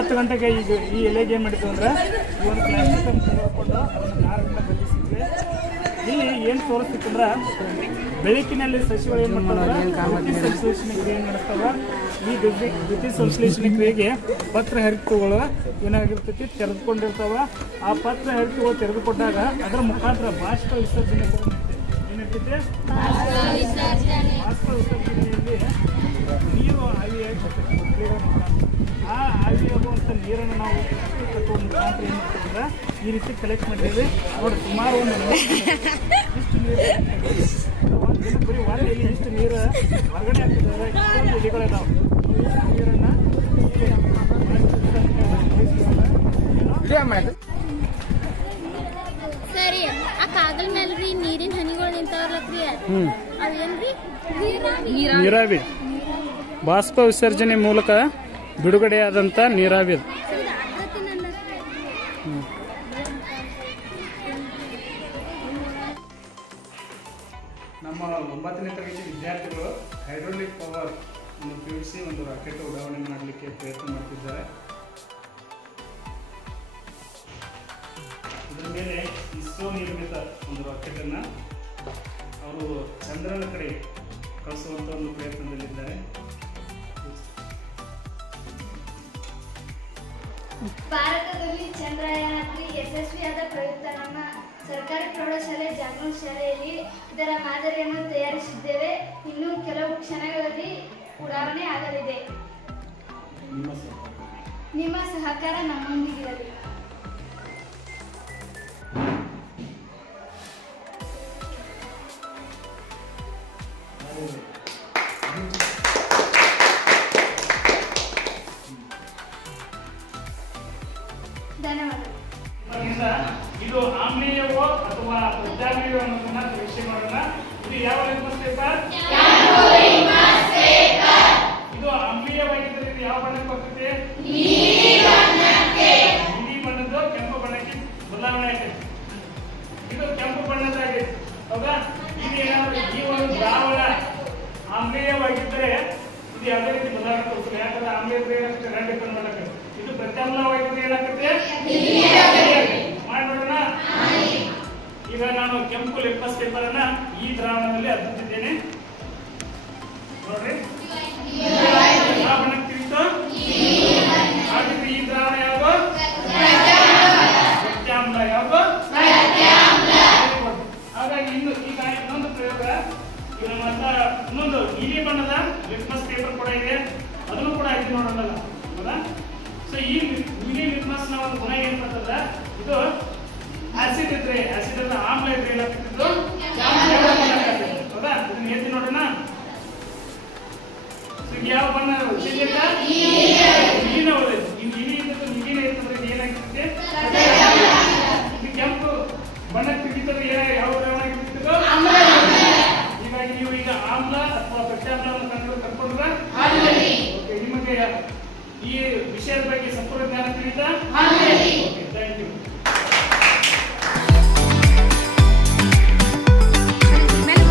10 ಗಂಟೆಗೆ ಈಗ ಈ ಎಲೆಗೆ ಏನು ಮಾಡಿದ್ವಿ ಅಂದ್ರೆ ಈ ಒಂದು ಪ್ಲಾಸ್ಟಿಕ್ ಅನ್ನು ತೆಗೆದುಕೊಂಡು ಅದನ್ನು ದಾರದಿಂದ ಬಂಧಿಸಿದ್ವಿ. ಇಲ್ಲಿ ಏನು ತೋರಿಸ್ತಿತ್ತಂದ್ರೆ ಬೆಳಕಿನಲ್ಲಿ ಸಸಿಗಳು ಏನು ಮಾಡ್ತಾವೆ ದ್ಯುತಿ ಸಂಶ್ಲೇಷಣೆ ಕ್ರಿಯೆ ನಡೆಸ್ತಾವ. ಈ ದ್ಯುತಿ ಸಂಶ್ಲೇಷಣೆ ಕ್ರಿಯೆಗೆ ಪತ್ರ ಹರಿತುಗಳು ಏನಾಗಿರ್ತೈತಿ ತೆರೆದುಕೊಂಡಿರ್ತಾವ. ಆ ಪತ್ರ ಹರಿತುಗಳು ತೆರೆದುಕೊಂಡಾಗ ಅದರ ಮುಖಾಂತರ ಬಾಷ್ಪ ವಿಸರ್ಜನೆ ಏನಿರ್ತೈತಿ. ಬಾಷ್ಪ ವಿಸರ್ಜನೆಯಲ್ಲಿ ನೀರು ಆವಿಯಾಗಿ ಆ ಆವಿಯಾಗುವಂಥ ನೀರನ್ನು ನಾವು ಕಟ್ಟುವ ಮುಖಾಂತರ ಏನು ಮಾಡ್ತೀವಿ ಈ ರೀತಿ ಕಲೆಕ್ಟ್ ಮಾಡಿದ್ದೀವಿ. ನೋಡಿ ಸುಮಾರು ಇಷ್ಟು ನೀರು ಒಂದು ದಿನ ಬರೀ ಒಂದು ಎಲೆ ಇಷ್ಟು ನೀರು ಹೊರಗಡೆ ಆಗ್ತಿದ್ದಾರೆ. ಇಷ್ಟೊಂದು ಎಲೆಗಳಿದಾವೆ. ನೀರನ್ನು ಸರಿ ಆ ಕಾಗಲ್ ಮೇಲ್ರಿ ನೀರಿನ ಹನಿಗಳು ನಿಂತಾವ್ರಲ್ರಿ ಅವೇನ್ರಿ ನೀರಾವಿ ಬಾಷ್ಪ ವಿಸರ್ಜನೆ ಮೂಲಕ ಬಿಡುಗಡೆಯಾದಂಥ ನೀರಾವಿ. ನಮ್ಮ 9ನೇ ತರಗತಿ ವಿದ್ಯಾರ್ಥಿಗಳು ಹೈಡ್ರೋಲಿಕ್ ಪವರ್ ಅನ್ನು ಉಪಯೋಗಿಸಿ ಒಂದು ರಾಕೆಟ್ ಉಡಾವಣೆ ಮಾಡಲಿಕ್ಕೆ ಪ್ರಯತ್ನ ಮಾಡ್ತಿದ್ದಾರೆ. ಇದರ ಮೇಲೆ ಇಸ್ರೋ ನಿರ್ಮಿತ ಒಂದು ರಾಕೆಟನ್ನು ಅವರು ಚಂದ್ರನ ಕಡೆ ಕಳಿಸುವಂಥ ಒಂದು ಪ್ರಯತ್ನದಲ್ಲಿದ್ದಾರೆ. ಭಾರತದಲ್ಲಿ ಚಂದ್ರಯಾನ-3 ಯಶಸ್ವಿಯಾದ ಪ್ರಯುಕ್ತ ನಮ್ಮ ಸರ್ಕಾರಿ ಪ್ರೌಢಶಾಲೆ ಜಾನೂರು ಶಾಲೆಯಲ್ಲಿ ಇದರ ಮಾದರಿಯನ್ನು ತಯಾರಿಸಿದ್ದೇವೆ. ಇನ್ನು ಕೆಲವು ಕ್ಷಣಗಳಲ್ಲಿ ಉಡಾವಣೆ ಆಗಲಿದೆ. ನಿಮ್ಮ ಸಹಕಾರ ನಮ್ಮೊಂದಿಗಿರಲಿ. ಧನ್ಯವಾದ. ಇದು ಆಮ್ಲೀಯವೋ ಅಥವಾ ಪ್ರತ್ಯಾಮ್ಲೀಯವೋ ಅನ್ನೋದನ್ನ ಪರೀಕ್ಷೆ ಮಾಡೋಣ. ಇದು ಯಾವ ಲಿಟ್ಮಸ್ ಪೇಪರ್? ಇದು ಆಮ್ಲೀಯವಾಗಿದ್ದರೆ ಇದು ಯಾವ ಬಣ್ಣಕ್ಕೆ ಬರ್ತದೆ? ನೀಲಿ ಬಣ್ಣದ್ದು ಕೆಂಪು ಬಣ್ಣಕ್ಕೆ ಬದಲಾವಣೆ ಆಗೈತೆ. ಇದು ಕೆಂಪು ಬಣ್ಣದಾಗೈತೆ ಹೌದಾ? ಇದು ಏನಾದ್ರು ಈ ಒಂದು ದ್ರಾವಣ ಆಮ್ಲೀಯವಾಗಿದ್ದರೆ ಇದು ಯಾವುದೇ ರೀತಿ ಬದಲಾವಣೆ ತೋರಿಸಲ್ಲ. ಯಾಕಂದ್ರೆ ಆಮ್ಲೀಯ ಏನಾಗುತ್ತೆ ರೆಡ್ ಕಲರ್ ಮಾಡಕ್ಕೆ. ಇದು ಪ್ರತ್ಯಾಮ್ಲವಾಗಿದ್ದರೆ ಏನಾಗುತ್ತೆ ಮಾಡೋಣ. ಈಗ ನಾನು ಕೆಂಪು ಲಿಟ್ಮಸ್ ಪೇಪರ್ ಅನ್ನ ಈ ದ್ರಾವಣದಲ್ಲಿ ಅದ್ದುತ್ತಿದ್ದೇನೆ. ನೋಡ್ರಿ ಯಾವ ಬಣ್ಣಕ್ಕೆ ತಿರುಗಿತು? ಹಾಗಿದ್ರೆ ಈ ದ್ರಾವಣ ಯಾವುದು? ಪ್ರತ್ಯಾಮ್ಲ. ಯಾವುದು? ಹಾಗಾಗಿ ಈಗ ಇನ್ನೊಂದು ಪ್ರಯೋಗ. ಈಗ ನಮ್ಮ ಹತ್ರ ಇನ್ನೊಂದು ನೀಲಿ ಬಣ್ಣದ ಲಿಟ್ಮಸ್ ಪೇಪರ್ ಕೂಡ ಇದೆ. ಅದನ್ನು ಕೂಡ ಹಾಕಿ ನೋಡೋಣ ಹೌದಾ? ಸೊ ಈ ನೀಲಿ ಲಿಟ್ಮಸ್ ನ ಒಂದು ಗುಣ ಏನ್ ಬರ್ತದ, ಇದು ಆಸಿಡ್ ಇದ್ರೆ ಆಸಿಡ್ ಅಂದ್ರೆ ಆಮ್ಲ ಇದ್ರೆ ಏನಾಗ್ತಿದ್ದು ಹೌದಾ? ಇದನ್ನ ಎತ್ತಿ ನೋಡೋಣ. ಯಾವ ಬಣ್ಣ ನೀಲಿನ ಹೋದ ಈ ನೀಲಿ ಇದ್ದದ್ದು ನೀಲಿನ ಇರ್ತದ್ರೆ ಏನಾಗ್ತದೆ? ಇದು ಕೆಂಪು ಬಣ್ಣ ತಿರುಗಿದ್ರೆ ಯಾವ ದ್ರಾವಣ ಆಗಿರ್ತದೋ ಹೀಗಾಗಿ ನೀವು ಈಗ ಆಮ್ಲ ಅಥವಾ ಪ್ರತ್ಯಾಮ್ಲವನ್ನು ಕರ್ಕೊಂಡ್ರ ನಿಮಗೆ ಈ ವಿಷಯದ ಬಗ್ಗೆ ಸಂಪೂರ್ಣ ಜ್ಞಾನ ತಿಳಿತಾ? Thank you.